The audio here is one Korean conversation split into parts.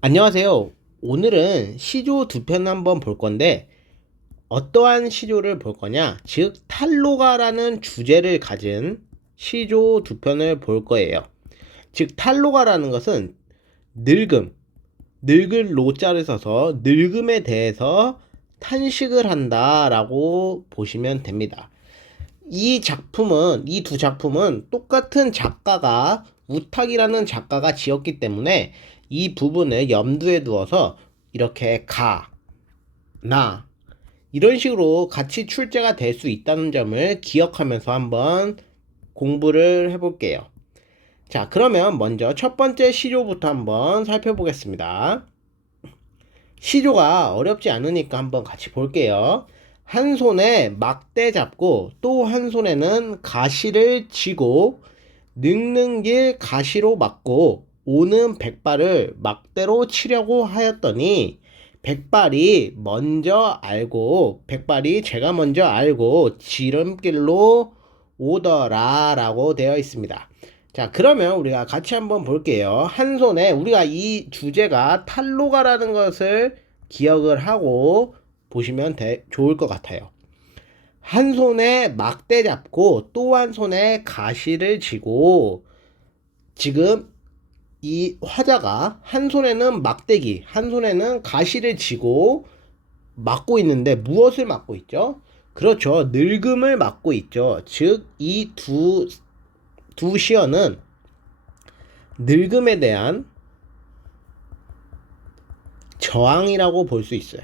안녕하세요. 오늘은 시조 두 편 한번 볼 건데, 어떠한 시조를 볼 거냐? 즉, 탈로가라는 주제를 가진 시조 두 편을 볼 거예요. 즉, 탈로가라는 것은 늙음, 늙을 노자를 써서 늙음에 대해서 탄식을 한다라고 보시면 됩니다. 이 두 작품은 똑같은 작가가, 우탁이라는 작가가 지었기 때문에 이 부분을 염두에 두어서 이렇게 나, 이런 식으로 같이 출제가 될 수 있다는 점을 기억하면서 한번 공부를 해볼게요. 자, 그러면 먼저 첫 번째 시조부터 한번 살펴보겠습니다. 시조가 어렵지 않으니까 한번 같이 볼게요. 한 손에 막대 잡고 또 한 손에는 가시를 쥐고 늙는 길 가시로 막고 오는 백발을 막대로 치려고 하였더니 백발이 제가 먼저 알고 지름길로 오더라 라고 되어 있습니다. 자, 그러면 우리가 같이 한번 볼게요. 한 손에 우리가 이 주제가 탈로가라는 것을 기억을 하고 보시면 좋을 것 같아요. 한 손에 막대 잡고 또 한 손에 가시를 쥐고, 지금 이 화자가 한 손에는 막대기, 한 손에는 가시를 쥐고 막고 있는데 무엇을 막고 있죠? 그렇죠. 늙음을 막고 있죠. 즉, 이 두 시어는 늙음에 대한 저항이라고 볼 수 있어요.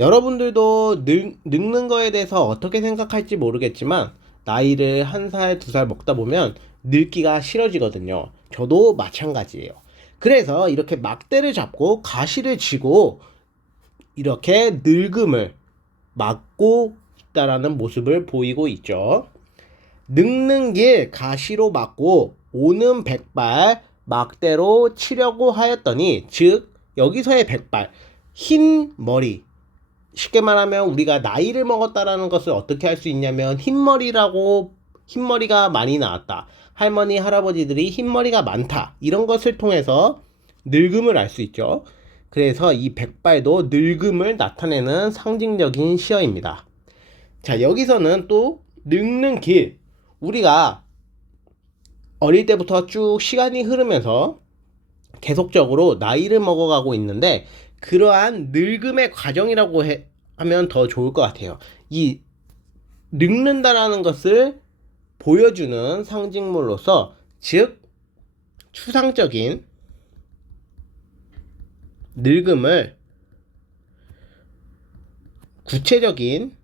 여러분들도 늙는 거에 대해서 어떻게 생각할지 모르겠지만, 나이를 한 살, 두 살 먹다 보면 늙기가 싫어지거든요. 저도 마찬가지예요. 그래서 이렇게 막대를 잡고 가시를 쥐고 이렇게 늙음을 막고 있다라는 모습을 보이고 있죠. 늙는 길 가시로 막고 오는 백발 막대로 치려고 하였더니, 즉 여기서의 백발, 흰 머리, 쉽게 말하면 우리가 나이를 먹었다라는 것을 어떻게 할 수 있냐면, 흰머리가 많이 나왔다, 할머니 할아버지들이 흰머리가 많다, 이런 것을 통해서 늙음을 알 수 있죠. 그래서 이 백발도 늙음을 나타내는 상징적인 시어입니다. 자, 여기서는 또 늙는 길, 우리가 어릴 때부터 쭉 시간이 흐르면서 계속적으로 나이를 먹어가고 있는데, 그러한 늙음의 과정이라고 하면 더 좋을 것 같아요. 이 늙는다라는 것을 보여주는 상징물로서, 즉 추상적인 늙음을 구체적인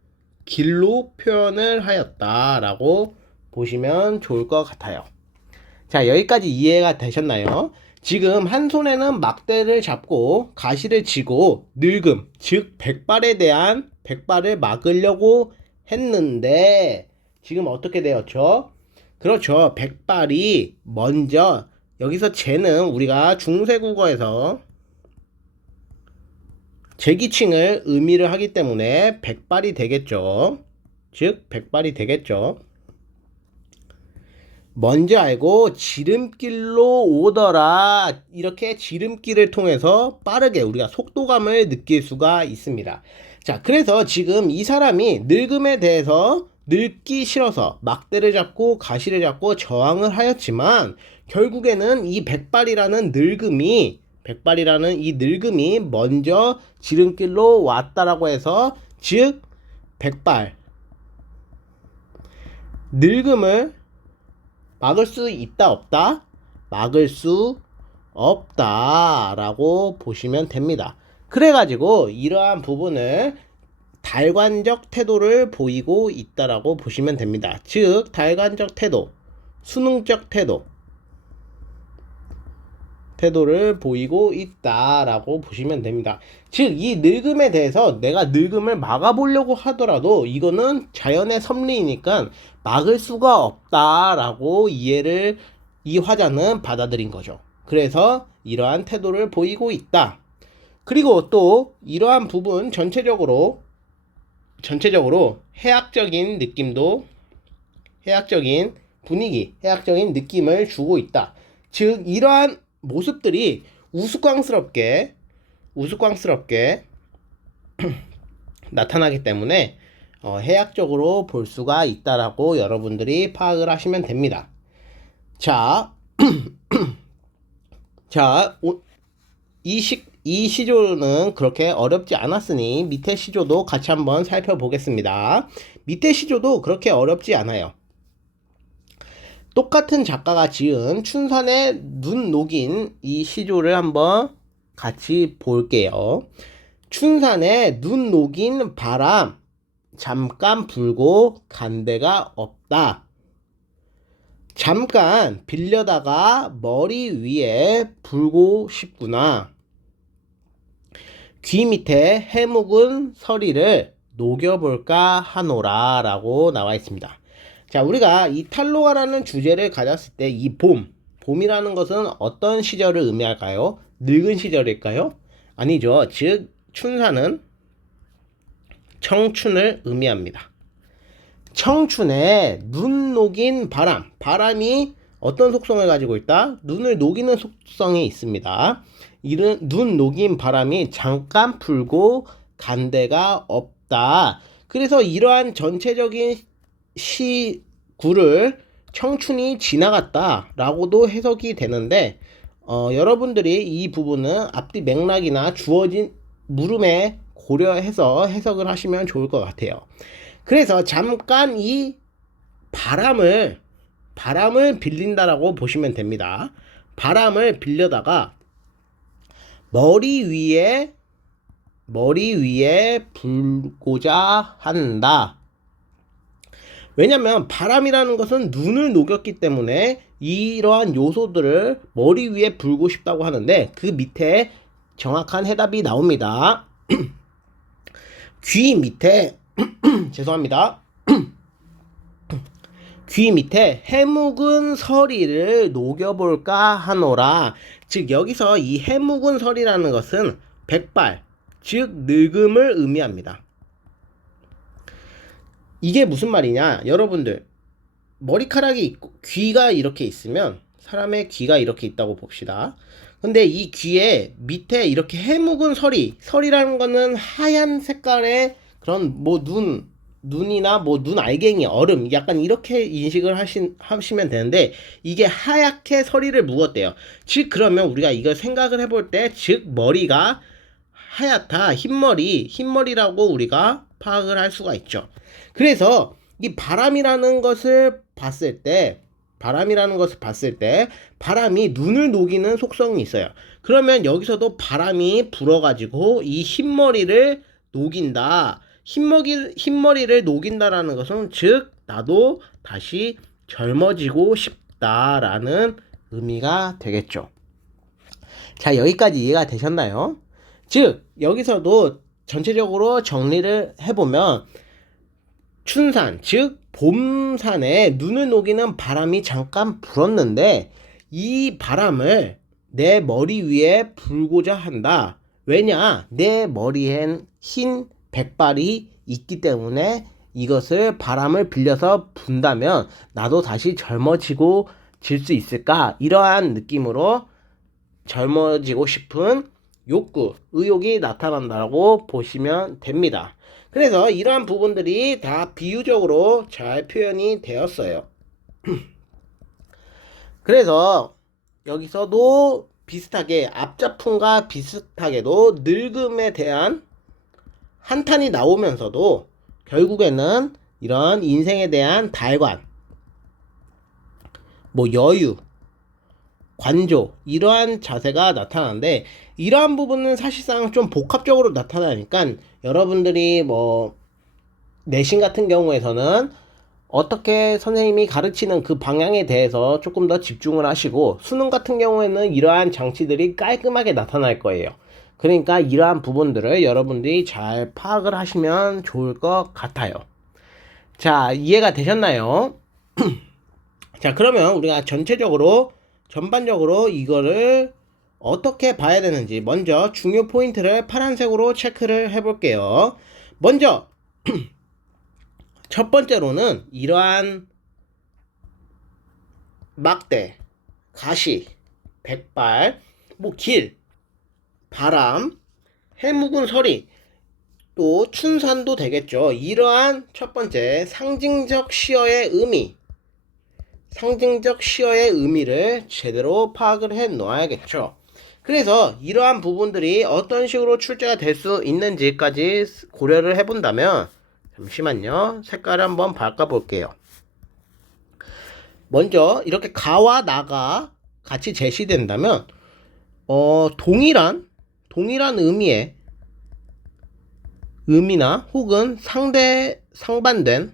길로 표현을 하였다라고 보시면 좋을 것 같아요. 자, 여기까지 이해가 되셨나요? 지금 한 손에는 막대를 잡고 가시를 쥐고 늙음, 즉 백발을 막으려고 했는데, 지금 어떻게 되었죠? 그렇죠. 백발이 먼저, 여기서 쟤는 우리가 중세국어에서 제기칭을 의미를 하기 때문에 백발이 되겠죠. 즉 백발이 되겠죠. 먼저 알고 지름길로 오더라, 이렇게 지름길을 통해서 빠르게 우리가 속도감을 느낄 수가 있습니다. 자, 그래서 지금 이 사람이 늙음에 대해서 늙기 싫어서 막대를 잡고 가시를 잡고 저항을 하였지만, 결국에는 백발이라는 이 늙음이 먼저 지름길로 왔다라고 해서, 즉 백발, 늙음을 막을 수 있다 없다? 막을 수 없다 라고 보시면 됩니다. 그래가지고 이러한 부분을 달관적 태도를 보이고 있다라고 보시면 됩니다. 즉 달관적 태도, 수능적 태도를 보이고 있다라고 보시면 됩니다. 즉 이 늙음에 대해서 내가 늙음을 막아보려고 하더라도 이거는 자연의 섭리이니까 막을 수가 없다라고 이해를 이 화자는 받아들인 거죠. 그래서 이러한 태도를 보이고 있다. 그리고 또 이러한 부분 전체적으로 해학적인 느낌도, 해학적인 분위기, 해학적인 느낌을 주고 있다. 즉 이러한 모습들이 우스꽝스럽게 나타나기 때문에 해학적으로 볼 수가 있다라고 여러분들이 파악을 하시면 됩니다. 자, 자, 이 시조는 그렇게 어렵지 않았으니 밑에 시조도 같이 한번 살펴보겠습니다. 밑에 시조도 그렇게 어렵지 않아요. 똑같은 작가가 지은 춘산의 눈 녹인 이 시조를 한번 같이 볼게요. 춘산에 눈 녹인 바람 잠깐 불고 간 데가 없다. 잠깐 빌려다가 머리 위에 불고 싶구나. 귀 밑에 해묵은 서리를 녹여볼까 하노라 라고 나와 있습니다. 자, 우리가 이 탈로가라는 주제를 가졌을 때 이 봄이라는 것은 어떤 시절을 의미할까요? 늙은 시절일까요? 아니죠. 즉 춘산은 청춘을 의미합니다. 청춘에 눈 녹인 바람이 어떤 속성을 가지고 있다? 눈을 녹이는 속성이 있습니다. 이런 눈 녹인 바람이 잠깐 불고 간 데가 없다. 그래서 이러한 전체적인 시구를 청춘이 지나갔다 라고도 해석이 되는데 여러분들이 이 부분은 앞뒤 맥락이나 주어진 물음에 고려해서 해석을 하시면 좋을 것 같아요. 그래서 잠깐 이 바람을 빌린다라고 보시면 됩니다. 바람을 빌려다가 머리 위에 불고자 한다. 왜냐면 바람이라는 것은 눈을 녹였기 때문에 이러한 요소들을 머리 위에 불고 싶다고 하는데 그 밑에 정확한 해답이 나옵니다. 귀 밑에 죄송합니다. 귀 밑에 해묵은 서리를 녹여볼까 하노라. 즉 여기서 이 해묵은 서리라는 것은 백발, 즉 늙음을 의미합니다. 이게 무슨 말이냐? 여러분들 머리카락이 있고 귀가 이렇게 있으면 사람의 귀가 이렇게 있다고 봅시다. 근데 이 귀에 밑에 이렇게 해묵은 서리라는 거는 하얀 색깔의 그런 뭐 눈이나 뭐 눈 알갱이, 얼음 약간 이렇게 인식을 하시면 되는데 이게 하얗게 서리를 묵었대요. 즉 그러면 우리가 이걸 생각을 해볼 때 즉 머리가 하얗다, 흰머리라고 우리가 파악을 할 수가 있죠. 그래서 이 바람이라는 것을 봤을 때 바람이 눈을 녹이는 속성이 있어요. 그러면 여기서도 바람이 불어가지고 이 흰머리를 녹인다. 흰머리를 녹인다라는 것은 즉 나도 다시 젊어지고 싶다라는 의미가 되겠죠. 자, 여기까지 이해가 되셨나요? 즉 여기서도 전체적으로 정리를 해보면 춘산, 즉 봄산에 눈을 녹이는 바람이 잠깐 불었는데 이 바람을 내 머리 위에 불고자 한다. 왜냐? 내 머리엔 흰 백발이 있기 때문에 이것을 바람을 빌려서 분다면 나도 다시 젊어지고 질 수 있을까? 이러한 느낌으로 젊어지고 싶은 의욕이 나타난다고 보시면 됩니다. 그래서 이러한 부분들이 다 비유적으로 잘 표현이 되었어요. 그래서 여기서도 비슷하게 앞작품과 비슷하게도 늙음에 대한 한탄이 나오면서도 결국에는 이런 인생에 대한 달관, 뭐 여유, 관조 이러한 자세가 나타나는데 이러한 부분은 사실상 좀 복합적으로 나타나니까 여러분들이 뭐 내신 같은 경우에서는 어떻게 선생님이 가르치는 그 방향에 대해서 조금 더 집중을 하시고 수능 같은 경우에는 이러한 장치들이 깔끔하게 나타날 거예요. 그러니까 이러한 부분들을 여러분들이 잘 파악을 하시면 좋을 것 같아요. 자, 이해가 되셨나요? 자, 그러면 우리가 전반적으로 이거를 어떻게 봐야 되는지 먼저 중요 포인트를 파란색으로 체크를 해볼게요. 먼저 첫 번째로는 이러한 막대, 가시, 백발, 뭐 바람, 해묵은 서리, 또 춘산도 되겠죠. 이러한 첫 번째 상징적 시어의 의미를 제대로 파악을 해 놓아야겠죠. 그래서 이러한 부분들이 어떤 식으로 출제가 될 수 있는지까지 고려를 해본다면, 잠시만요. 색깔을 한번 바꿔볼게요. 먼저 이렇게 가와 나가 같이 제시된다면 동일한 의미나 혹은 상반된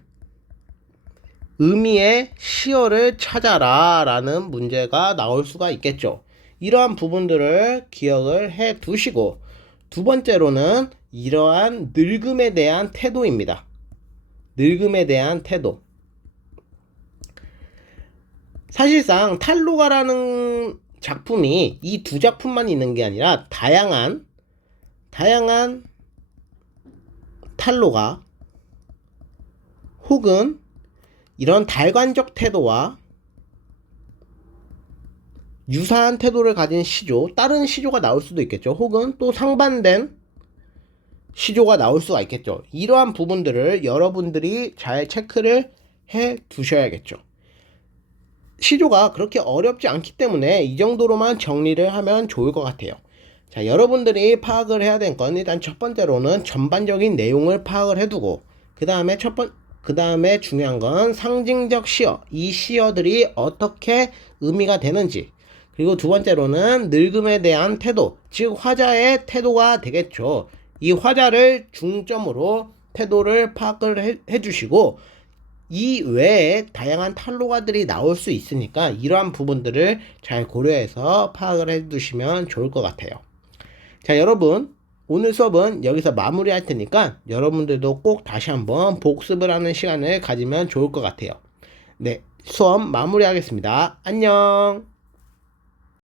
의미의 시어를 찾아라 라는 문제가 나올 수가 있겠죠. 이러한 부분들을 기억을 해 두시고, 두 번째로는 이러한 늙음에 대한 태도입니다. 늙음에 대한 태도. 사실상 탈로가라는 작품이 이 두 작품만 있는 게 아니라 다양한 탈로가 혹은 이런 달관적 태도와 유사한 태도를 가진 시조, 다른 시조가 나올 수도 있겠죠. 혹은 또 상반된 시조가 나올 수가 있겠죠. 이러한 부분들을 여러분들이 잘 체크를 해 두셔야겠죠. 시조가 그렇게 어렵지 않기 때문에 이 정도로만 정리를 하면 좋을 것 같아요. 자, 여러분들이 파악을 해야 될 건 일단 첫 번째로는 전반적인 내용을 파악을 해두고, 그 다음에 중요한 건 상징적 시어, 이 시어들이 어떻게 의미가 되는지, 그리고 두 번째로는 늙음에 대한 태도, 즉 화자의 태도가 되겠죠. 이 화자를 중점으로 태도를 파악을 해주시고, 이 외에 다양한 탈로가들이 나올 수 있으니까 이러한 부분들을 잘 고려해서 파악을 해두시면 좋을 것 같아요. 자, 여러분, 오늘 수업은 여기서 마무리할 테니까 여러분들도 꼭 다시 한번 복습을 하는 시간을 가지면 좋을 것 같아요. 네, 수업 마무리하겠습니다. 안녕.